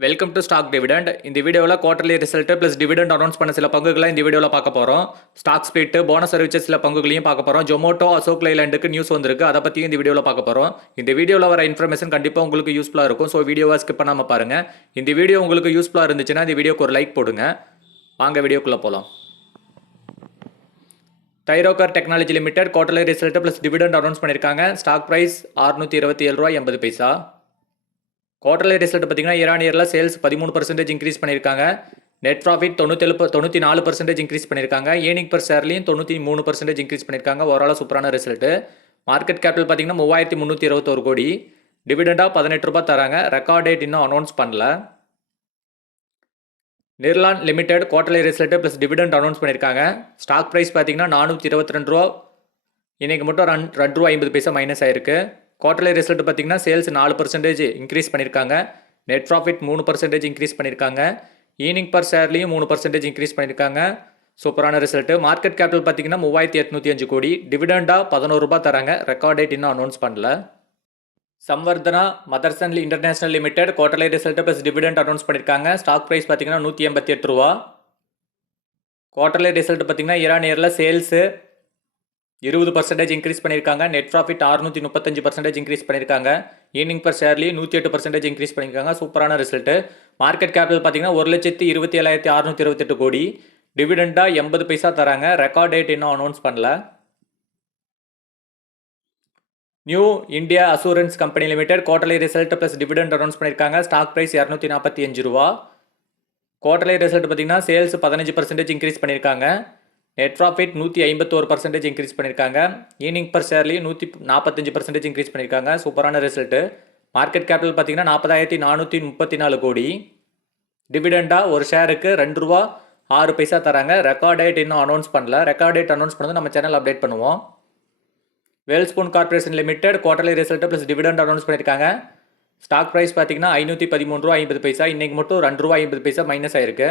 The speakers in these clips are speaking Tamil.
Welcome to stock dividend. இந்த வீடியோவில் quarterly result plus dividend announce பண்ண சில பங்குகளை இந்த வீடியோவில் பார்க்க போகிறோம். ஸ்டாக் ஸ்பிளிட், போனஸ் அறிவிச்ச சில பங்குகளையும் பார்க்க போகிறோம். ஜொமோட்டோ, அசோக் லைலாண்டுக்கு நியூஸ் வந்திருக்கு, அதை பற்றியும் இந்த வீடியோவில் பார்க்க போகிறோம். இந்த வீடியோவில் வர இன்ஃபர்மேஷன் கண்டிப்பாக உங்களுக்கு யூஸ்ஃபுல்லாக இருக்கும். ஸோ வீடியோவை ஸ்கிப் பண்ணாமல் பாருங்கள். இந்த வீடியோ உங்களுக்கு யூஸ்ஃபுல்லாக இருந்துச்சுன்னா இந்த வீடியோக்கு ஒரு லைக் போடுங்க. வாங்க வீடியோக்குள்ளே போகலாம். Thyrocare technology limited quarterly result plus dividend announce பண்ணியிருக்காங்க. Stock price ₹627.80. குவார்டர்லி ரிசல்ட் பார்த்தீங்கன்னா இயர் சேல்ஸ் 13% இன்க்ரீஸ் பண்ணியிருக்காங்க. நெட் ப்ராஃபிட் 94% இன்க்ரீஸ் பண்ணியிருக்காங்க. ஏர்னிங் பர் ஷேர்லையும் 93% இன்க்ரீஸ் பண்ணியிருக்காங்க. ஓவராலாக சூப்பரான ரிசல்ட்டு. மார்க்கெட் கேபிட்டல் பார்த்தீங்கன்னா 3321 கோடி. டிவிடெண்டாக ₹18 தராங்க. ரெக்கார்ட் டேட் இன்னும் அனௌன்ஸ் பண்ணல. Nirlon limited quarterly result plus dividend announce பண்ணியிருக்காங்க. ஸ்டாக் ப்ரைஸ் பார்த்தீங்கன்னா ₹422. இன்றைக்கி மட்டும் ₹2.50 மைனஸ் ஆயிருக்கு. குவார்டர்லி ரிசல்ட் பார்த்தீங்கன்னா சேல்ஸ் 4% இன்க்ரீஸ் பண்ணியிருக்காங்க. நெட் ப்ராஃபிட் 3% இன்க்ரீஸ் பண்ணியிருக்காங்க. ஈர்னிங் பர் ஷேர்லையும் 3% இன்க்ரீஸ் பண்ணியிருக்காங்க. சூப்பரான ரிசல்ட்டு. மார்க்கெட் கேபிட்டல் பார்த்தீங்கன்னா 3805 கோடி. டிவிடெண்டாக ₹11 தராங்க. ரெக்கார்ட் டேட் இன்னும் அனௌன்ஸ் பண்ணல. Samvardhana Motherson international limited quarterly result plus dividend announce பண்ணியிருக்காங்க. ஸ்டாக் ப்ரைஸ் பார்த்தீங்கன்னா ₹188. குவார்டர்லி ரிசல்ட் பார்த்தீங்கன்னா இயர் சேல்ஸு 20% இன்க்ரீஸ் பண்ணியிருக்காங்க. நெட் ப்ராஃபிட் 635% இன்க்ரீஸ் பண்ணியிருக்காங்க. ஈர்னிங் பர் ஷேர்லேயும் 108% இன்க்ரீஸ் பண்ணியிருக்காங்க. சூப்பரான ரிசல்ட்டு. மார்க்கெட் கேபிட்டல் பார்த்தீங்கன்னா 1,27,628 கோடி. டிவிடெண்டாக 80 பைசா தராங்க. ரெக்கார்ட் டேட் இன்னும் அனௌன்ஸ் பண்ணல. New India Assurance company limited quarterly result plus dividend announce பண்ணியிருக்காங்க. Stock price ₹245. குவார்டர்லி ரிசல்ட் பார்த்தீங்கன்னா சேல்ஸ் 15% இன்க்ரீஸ் பண்ணியிருக்காங்க. நெட் ப்ராஃபிட் 151% இன்க்ரீஸ் பண்ணியிருக்காங்க. ஈர்னிங் பர் ஷேர்லையும் 145% இன்க்ரீஸ் பண்ணியிருக்காங்க. சூப்பரான ரிசல்ட்டு. மார்க்கெட் கேபிட்டல் பார்த்தீங்கன்னா 40,434 கோடி. டிவிடெண்டாக ஒரு ஷேருக்கு ₹2.06 தராங்க. ரெக்கார்ட் டேட் இன்னும் அனௌன்ஸ் பண்ணல. ரெக்கார்ட் டேட் அனௌன்ஸ் பண்ணது நம்ம சேனல் அப்டேட் பண்ணுவோம். Welspun corporation limited quarterly result plus dividend announce பண்ணியிருக்காங்க. ஸ்டாக் ப்ரைஸ் பார்த்தீங்கன்னா ₹513.50. இன்றைக்கி மட்டும் ₹2.50 மைனஸ் ஆயிருக்கு.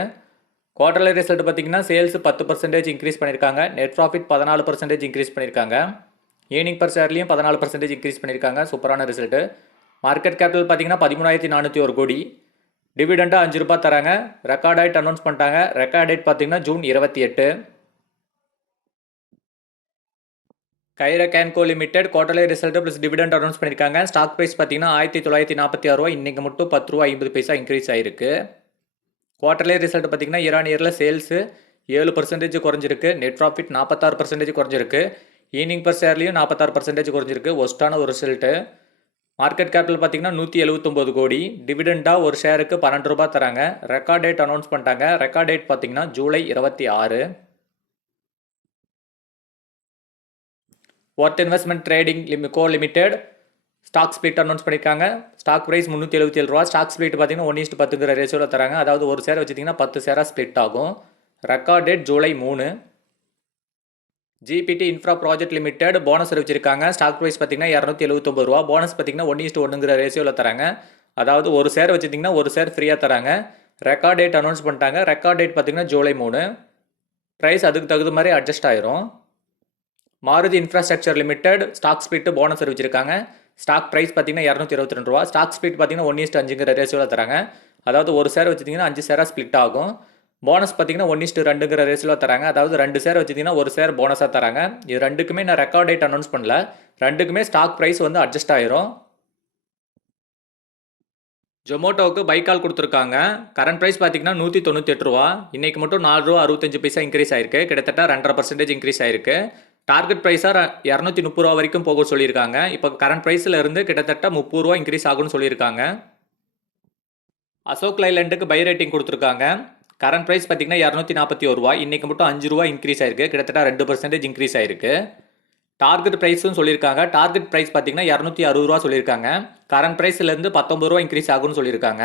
குவார்டர்லி ரிசல்ட் பார்த்தீங்கன்னா சேல்ஸ் 10% இன்க்ரீஸ் பண்ணியிருக்காங்க. நெட் ப்ராஃபிட் 14% இன்க்ரீஸ் பண்ணியிருக்காங்க. ஏர்னிங் பர் ஷேர்லையும் 14% இன்க்ரீஸ் பண்ணியிருக்காங்க. சூப்பரான ரிசல்ட்டு. மார்க்கெட் கேபிட்டல் பார்த்தீங்கன்னா 13,401 கோடி. டிவிடெண்டாக ₹5 தராங்க. ரெக்கார்ட் டேட் அனௌன்ஸ் பண்ணிட்டாங்க. ரெக்கார்ட் டேட் பார்த்தீங்கன்னா June 28. Kaira Canco limited quarterly result plus dividend announce பண்ணியிருக்காங்க. ஸ்டாக் ப்ரைஸ் பார்த்தீங்கன்னா ₹1946. இன்றைக்கி மட்டும் ₹10.50 இன்க்ரீஸ் ஆயிருக்கு. குவார்டர்லி ரிசல்ட் பார்த்தீங்கன்னா இயர் சேல்ஸு 7% குறைஞ்சிருக்கு. நெட் ப்ராஃபிட் 46% குறைஞ்சிருக்கு. ஈர்னிங் பர் ஷேர்லையும் 46% குறைஞ்சிருக்கு. ஒஸ்ட்டான ஒரு ரிசல்ட்டு. மார்க்கெட் கேபிட்டல் பார்த்தீங்கன்னா 179 கோடி. டிவிடெண்டாக ஒரு ஷேருக்கு ₹12 தராங்க. ரெக்கார்ட் டேட் அனௌன்ஸ் பண்ணிட்டாங்க. ரெக்கார்ட் டேட் பார்த்தீங்கன்னா July 26. Worth investment trading co limited stock split announce பண்ணியிருக்காங்க. Stock price ₹377. ஸ்டாக் ஸ்பிளிட் பார்த்தீங்கன்னா 1:10 ரேஷியோவில் தராங்க. அதாவது ஒரு ஷேர் வச்சுட்டிங்கன்னா 10 ஷேராக ஸ்பிளிட் ஆகும். Record date July 3. GPT infra project limited bonus அறிவிச்சிருக்காங்க. ஸ்டாக் ப்ரைஸ் பார்த்தீங்கன்னா ₹279. போனஸ் பார்த்தீங்கன்னா 1:1 ரேஷியோவில் தராங்க. அதாவது ஒரு ஷேர் வச்சுட்டிங்கன்னா ஒரு ஷேர் ஃப்ரீயாக தராங்க. ரெக்கார்ட் டேட் அனௌன்ஸ் பண்ணிட்டாங்க. ரெக்கார்ட் டேட் பார்த்தீங்கன்னா ஜூலை 3. ப்ரைஸ் அதுக்கு தகுந்த மாதிரி அட்ஜஸ்ட் ஆயிரும். Maruti infrastructure limited stock split bonus அறிவிச்சிருக்காங்க. ஸ்டாக் ப்ரைஸ் பார்த்தீங்கன்னா ₹222. ஸ்டாக் ஸ்பிளிட் பார்த்தீங்கன்னா 1:5 ரேஷியோவில் தராங்க. அதாவது ஒரு ஷேர் வச்சுட்டிங்கன்னா 5 ஷேராக ஸ்பிளிட் ஆகும். போனஸ் பார்த்தீங்கன்னா 1:2 ரேஷியோவில் தராங்க. அதாவது 2 ஷேர் வச்சுட்டிங்கன்னா ஒரு ஷேர் போனஸாக தராங்க. இது ரெண்டுக்குமே நான் ரெக்கார்ட் டேட் அனௌன்ஸ் பண்ணல. ரெண்டுக்குமே ஸ்டாக் ப்ரைஸ் வந்து அட்ஜஸ்ட் ஆயிரும். ஜொமோட்டோவுக்கு பை கால் கொடுத்துருக்காங்க. கரண்ட் ப்ரைஸ் பார்த்தீங்கன்னா ₹198. இன்றைக்கி மட்டும் ₹4.65 இன்க்ரீஸ் ஆயிருக்கு. கிட்டத்தட்ட 2.5% இன்க்ரீஸ் ஆயிருக்கு. டார்கெட் ப்ரைஸாக ₹230 வரைக்கும் போக சொல்லியிருக்காங்க. இப்போ கரண்ட் ப்ரைஸில் இருந்து கிட்டத்தட்ட ₹30 இன்க்ரீஸ் ஆகும்னு சொல்லியிருக்காங்க. அசோக் லைலாண்டுக்கு பை ரேட்டிங் கொடுத்துருக்காங்க. கரண்ட் ப்ரைஸ் பார்த்தீங்கன்னா ₹241. இன்றைக்கி மட்டும் ₹5 இன்க்ரீஸ் ஆயிருக்கு. கிட்டத்தட்ட 2% இன்க்ரீஸ் ஆயிருக்கு. டார்கெட் ப்ரைஸும் சொல்லியிருக்காங்க. டார்கெட் ப்ரைஸ் பார்த்தீங்கன்னா ₹260 சொல்லியிருக்காங்க. கரண்ட் ப்ரைஸ்லேருந்து ₹19 இன்க்ரீஸ் ஆகும்னு சொல்லியிருக்காங்க.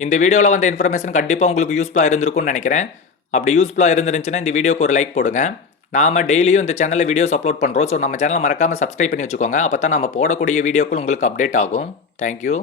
இந்த வீடியோவில் வந்த இன்ஃபர்மேஷன் கண்டிப்பாக உங்களுக்கு யூஸ்ஃபுல்லாக இருந்திருக்கும்னு நினைக்கிறேன். அப்படி யூஸ்ஃபுல்லாக இருந்துருந்துச்சுன்னா இந்த வீடியோக்கு ஒரு லைக் போடுங்க. நாம் டெய்லியும் இந்த சேனலில் வீடியோஸ் அப்லோட் பண்ணுறோம். ஸோ நம்ம சேனலை மறக்காமல் சப்ஸ்கிரைப் பண்ணி வச்சுக்கோங்க. அப்போ தான் நம்ம போடக்கூடிய வீடியோக்கள் உங்களுக்கு அப்டேட் ஆகும். தேங்க்யூ.